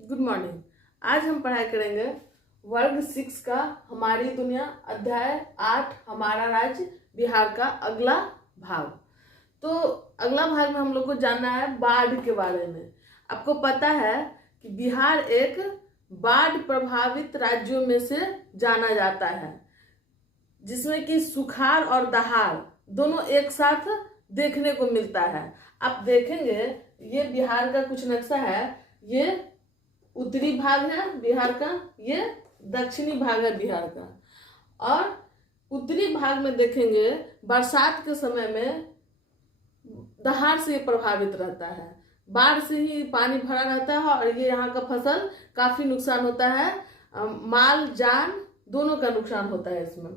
Good morning. आज हम पढ़ाई करेंगे वर्ग 6 का हमारी दुनिया अध्याय 8 हमारा राज्य बिहार का अगला भाग। तो अगला भाग में हम लोग को जानना है बाढ़ के बारे में। आपको पता है कि बिहार एक बाढ़ प्रभावित राज्यों में से जाना जाता है, जिसमें कि सुखाड़ और दहाड़ दोनों एक साथ देखने को मिलता है। आप देखेंगे ये बिहार का कुछ नक्शा है, ये उत्तरी भाग है बिहार का, ये दक्षिणी भाग है बिहार का। और उत्तरी भाग में देखेंगे बरसात के समय में दहाड़ से प्रभावित रहता है, बाढ़ से ही पानी भरा रहता है और ये यहाँ का फसल काफी नुकसान होता है, माल जान दोनों का नुकसान होता है इसमें।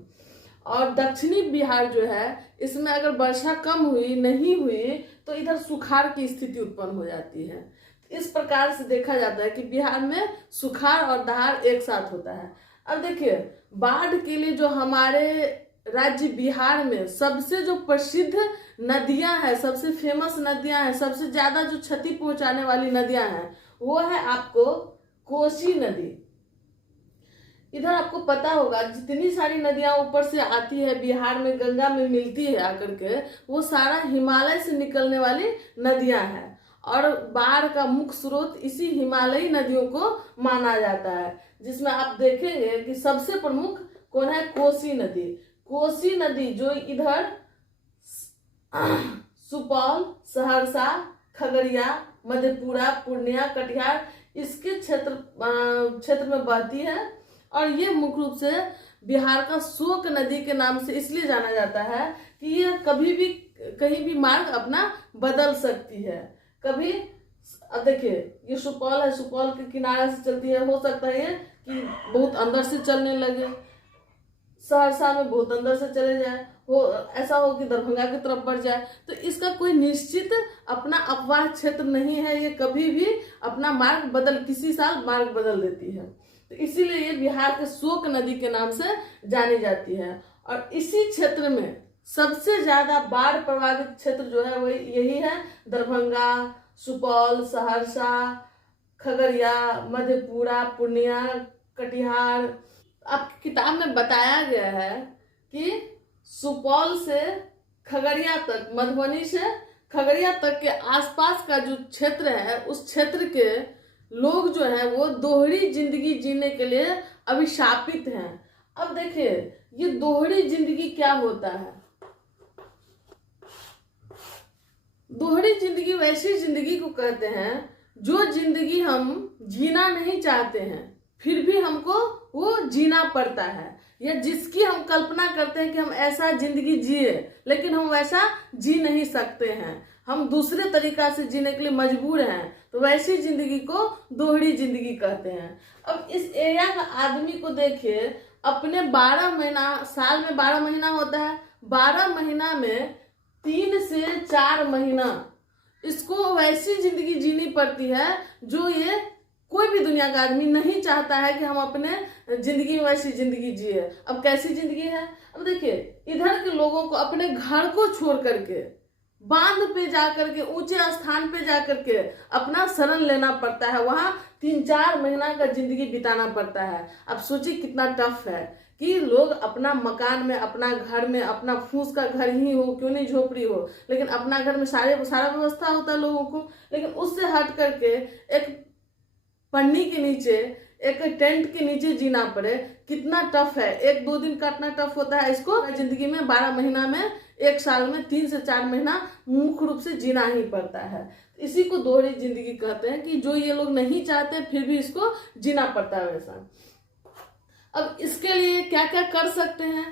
और दक्षिणी बिहार जो है, इसमें अगर वर्षा कम हुई नहीं हुई तो इधर सुखाड़ की स्थिति उत्पन्न हो जाती है। इस प्रकार से देखा जाता है कि बिहार में सुखाड़ और दहाड़ एक साथ होता है। अब देखिए, बाढ़ के लिए जो हमारे राज्य बिहार में सबसे जो प्रसिद्ध नदियां हैं, सबसे फेमस नदियां हैं, सबसे ज्यादा जो क्षति पहुंचाने वाली नदियां हैं, वो है आपको कोसी नदी। इधर आपको पता होगा जितनी सारी नदियां ऊपर से आती है बिहार में, गंगा में मिलती है आकर के, वो सारा हिमालय से निकलने वाली नदियां हैं। और बाढ़ का मुख्य स्रोत इसी हिमालयी नदियों को माना जाता है, जिसमें आप देखेंगे कि सबसे प्रमुख कौन है? कोसी नदी। कोसी नदी जो इधर सुपौल, सहरसा, खगड़िया, मधेपुरा, पूर्णिया, कटिहार इसके क्षेत्र में बहती है। और ये मुख्य रूप से बिहार का शोक नदी के नाम से इसलिए जाना जाता है कि ये कभी भी कहीं भी मार्ग अपना बदल सकती है। कभी अब देखिए, ये सुपौल है, सुपौल के किनारे से चलती है, हो सकता है ये कि बहुत अंदर से चलने लगे, सहरसा में बहुत अंदर से चले जाए, ऐसा हो कि दरभंगा की तरफ बढ़ जाए। तो इसका कोई निश्चित अपना अपवाह क्षेत्र नहीं है, ये कभी भी अपना मार्ग किसी साल मार्ग बदल देती है। तो इसीलिए ये बिहार के शोक नदी के नाम से जानी जाती है। और इसी क्षेत्र में सबसे ज्यादा बाढ़ प्रभावित क्षेत्र जो है वो यही है, दरभंगा, सुपौल, सहरसा, खगड़िया, मधेपुरा, पूर्णिया, कटिहार। आपकी किताब में बताया गया है कि सुपौल से खगड़िया तक, मधुबनी से खगड़िया तक के आसपास का जो क्षेत्र है, उस क्षेत्र के लोग जो है वो दोहरी जिंदगी जीने के लिए अभिशापित हैं। अब देखिए, ये दोहरी जिंदगी क्या होता है? दोहरी जिंदगी वैसी जिंदगी को कहते हैं जो जिंदगी हम जीना नहीं चाहते हैं, फिर भी हमको वो जीना पड़ता है, या जिसकी हम कल्पना करते हैं कि हम ऐसा जिंदगी जिए, लेकिन हम वैसा जी नहीं सकते हैं, हम दूसरे तरीका से जीने के लिए मजबूर हैं, तो वैसी जिंदगी को दोहरी जिंदगी कहते हैं। अब इस एरिया का आदमी को देखिए, अपने 12 महीना, साल में 12 महीना होता है, 12 महीना में 3 से 4 महीना इसको वैसी जिंदगी जीनी पड़ती है जो ये कोई भी दुनिया का आदमी नहीं चाहता है कि हम अपने जिंदगी में वैसी जिंदगी जिए। अब कैसी जिंदगी है? अब देखिए, इधर के लोगों को अपने घर को छोड़ करके बांध पे जाकर के, ऊंचे स्थान पे जाकर के अपना शरण लेना पड़ता है, वहां 3-4 महीना का जिंदगी बिताना पड़ता है। अब सोचिए कितना टफ है कि लोग अपना मकान में, अपना घर में, अपना फूस का घर ही हो, क्यों नहीं झोपड़ी हो, लेकिन अपना घर में सारा व्यवस्था होता है लोगों को, लेकिन उससे हट करके एक पन्नी के नीचे, एक टेंट के नीचे जीना पड़े, कितना टफ है। 1-2 दिन काटना टफ होता है, इसको जिंदगी में 12 महीना में, एक साल में 3 से 4 महीना मुख्य रूप से जीना ही पड़ता है। इसी को दोहरी जिंदगी कहते हैं कि जो ये लोग नहीं चाहते फिर भी इसको जीना पड़ता है वैसा। अब इसके लिए क्या क्या कर सकते हैं?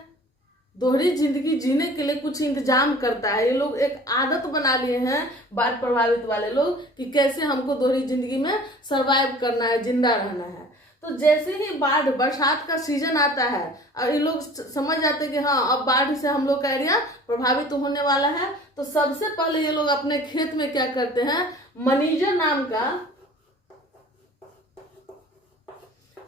दोहरी जिंदगी जीने के लिए कुछ इंतजाम करता है, ये लोग एक आदत बना लिए हैं बाढ़ प्रभावित वाले लोग कि कैसे हमको दोहरी जिंदगी में सरवाइव करना है, जिंदा रहना है। तो जैसे ही बाढ़, बरसात का सीजन आता है और ये लोग समझ जाते हैं कि हाँ अब बाढ़ से हम लोग का एरिया प्रभावित होने वाला है, तो सबसे पहले ये लोग अपने खेत में क्या करते हैं, मनीजर नाम का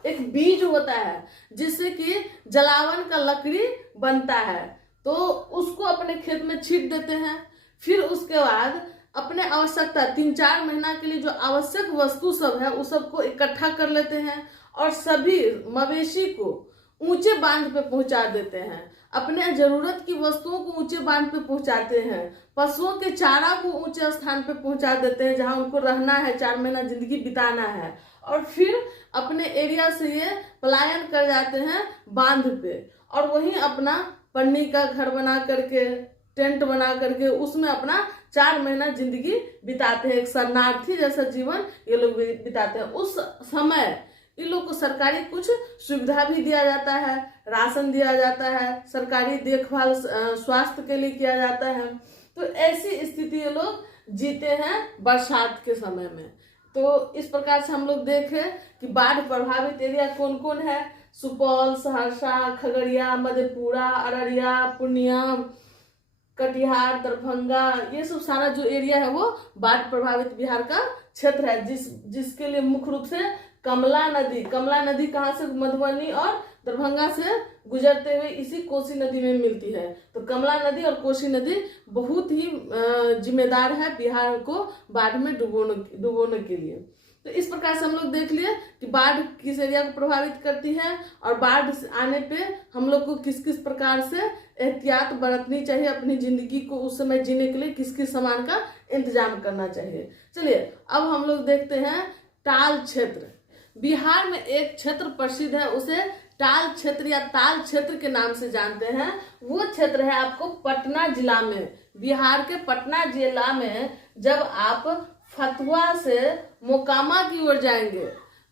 एक बीज होता है जिससे कि जलावन का लकड़ी बनता है, तो उसको अपने खेत में छींट देते हैं। फिर उसके बाद अपने आवश्यकता 3-4 महीना के लिए जो आवश्यक वस्तु सब है उस सबको इकट्ठा कर लेते हैं और सभी मवेशी को ऊंचे बांध पे पहुंचा देते हैं। अपने जरूरत की वस्तुओं को ऊंचे बांध पे पहुंचाते हैं, पशुओं के चारा को ऊंचे स्थान पे पहुंचा देते हैं जहां उनको रहना है, 4 महीना जिंदगी बिताना है, और फिर अपने एरिया से ये पलायन कर जाते हैं बांध पे, और वहीं अपना पन्नी का घर बना करके, टेंट बना करके उसमें अपना 4 महीना जिंदगी बिताते हैं। एक शरणार्थी जैसा जीवन ये लोग बिताते हैं। उस समय इन लोग को सरकारी कुछ सुविधा भी दिया जाता है, राशन दिया जाता है, सरकारी देखभाल स्वास्थ्य के लिए किया जाता है। तो ऐसी स्थिति ये लोग जीते हैं बरसात के समय में। तो इस प्रकार से हम लोग देखें कि बाढ़ प्रभावित एरिया कौन कौन है। सुपौल, सहरसा, खगड़िया, मधेपुरा, अररिया, पूर्णिया, कटिहार, दरभंगा, ये सब सारा जो एरिया है वो बाढ़ प्रभावित बिहार का क्षेत्र है, जिसके लिए मुख्य रूप से कमला नदी कहाँ से, मधुबनी और दरभंगा से गुजरते हुए इसी कोसी नदी में मिलती है। तो कमला नदी और कोसी नदी बहुत ही जिम्मेदार है बिहार को बाढ़ में डुबोने के लिए। तो इस प्रकार से हम लोग देख लिए कि बाढ़ किस एरिया को प्रभावित करती है और बाढ़ आने पे हम लोग को किस किस प्रकार से एहतियात बरतनी चाहिए, अपनी जिंदगी को उस समय जीने के लिए किस किस सामान का इंतजाम करना चाहिए। चलिए अब हम लोग देखते हैं टाल क्षेत्र। बिहार में एक क्षेत्र प्रसिद्ध है, उसे टाल क्षेत्र या ताल क्षेत्र के नाम से जानते हैं। वो क्षेत्र है आपको पटना जिला में, बिहार के पटना जिला में। जब आप फतुहा से मोकामा की ओर जाएंगे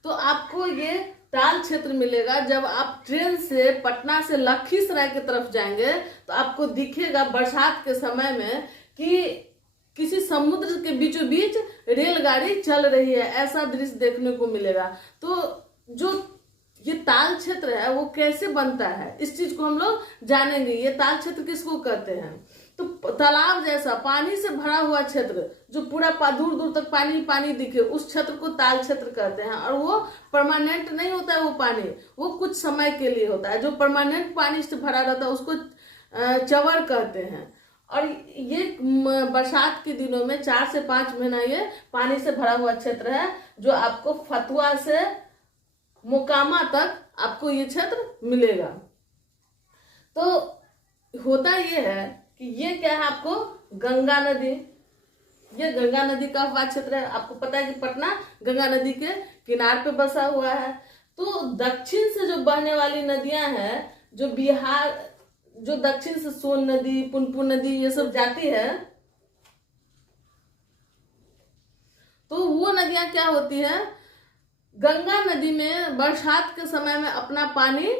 तो आपको ये टाल क्षेत्र मिलेगा। जब आप ट्रेन से पटना से लखीसराय की तरफ जाएंगे तो आपको दिखेगा बरसात के समय में कि किसी समुद्र के बीचों बीच रेलगाड़ी चल रही है, ऐसा दृश्य देखने को मिलेगा। तो जो ये ताल क्षेत्र है वो कैसे बनता है, इस चीज को हम लोग जानेंगे। ये ताल क्षेत्र किसको कहते हैं? तो तालाब जैसा पानी से भरा हुआ क्षेत्र, जो पूरा दूर दूर तक पानी पानी दिखे, उस क्षेत्र को ताल क्षेत्र कहते हैं। और वो परमानेंट नहीं होता है, वो पानी वो कुछ समय के लिए होता है। जो परमानेंट पानी से भरा रहता है उसको चंवर कहते हैं। और ये बरसात के दिनों में 4 से 5 महीना ये पानी से भरा हुआ क्षेत्र है, जो आपको फतुहा से मोकामा तक आपको ये क्षेत्र मिलेगा। तो होता ये है कि ये क्या है, आपको गंगा नदी, ये गंगा नदी का हुआ क्षेत्र है। आपको पता है कि पटना गंगा नदी के किनारे पे बसा हुआ है। तो दक्षिण से जो बहने वाली नदियां हैं, जो बिहार, जो दक्षिण से सोन नदी, पुनपुन नदी, ये सब जाती है, तो वो नदियां क्या होती है, गंगा नदी में बरसात के समय में अपना पानी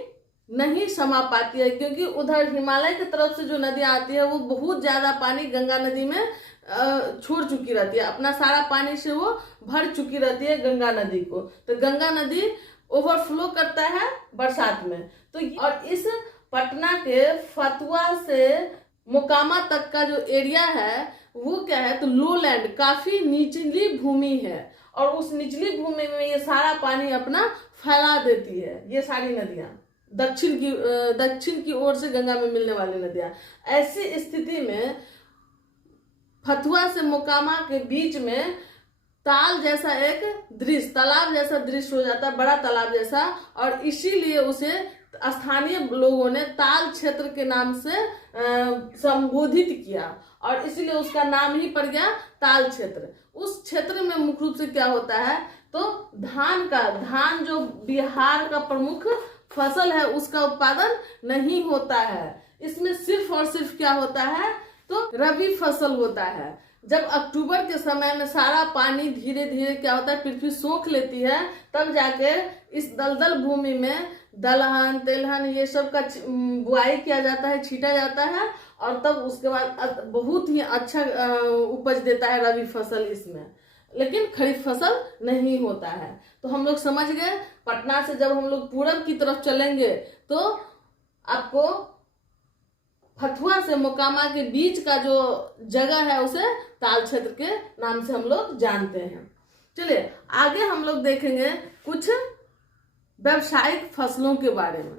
नहीं समा पाती है, क्योंकि उधर हिमालय की तरफ से जो नदियां आती है वो बहुत ज्यादा पानी गंगा नदी में छोड़ चुकी रहती है, अपना सारा पानी से वो भर चुकी रहती है गंगा नदी को। तो गंगा नदी ओवरफ्लो करता है बरसात में। तो और इस पटना के फतुहा से मोकामा तक का जो एरिया है वो क्या है, तो लो लैंड, काफी निचली भूमि है, और उस निचली भूमि में ये सारा पानी अपना फैला देती है। ये सारी नदियां दक्षिण की ओर से गंगा में मिलने वाली नदियां। ऐसी स्थिति में फतुहा से मोकामा के बीच में ताल जैसा एक दृश्य, तालाब जैसा दृश्य हो जाता है, बड़ा तालाब जैसा, और इसीलिए उसे स्थानीय लोगों ने ताल क्षेत्र के नाम से संबोधित किया, और इसीलिए उसका नाम ही पड़ गया ताल क्षेत्र। उस क्षेत्र में मुख्य रूप से क्या होता है, तो धान जो बिहार का प्रमुख फसल है उसका उत्पादन नहीं होता है। इसमें सिर्फ और सिर्फ क्या होता है, तो रबी फसल होता है। जब अक्टूबर के समय में सारा पानी धीरे धीरे क्या होता है, पृथ्वी सोख लेती है, तब जाके इस दलदल भूमि में दलहन, तेलहन, ये सब का बुआई किया जाता है, छीटा जाता है, और तब उसके बाद बहुत ही अच्छा उपज देता है रबी फसल इसमें। लेकिन खरीफ फसल नहीं होता है। तो हम लोग समझ गए, पटना से जब हम लोग पूरब की तरफ चलेंगे तो आपको फतुहा से मोकामा के बीच का जो जगह है उसे ताल क्षेत्र के नाम से हम लोग जानते हैं। चलिए आगे हम लोग देखेंगे कुछ व्यावसायिक फसलों के बारे में।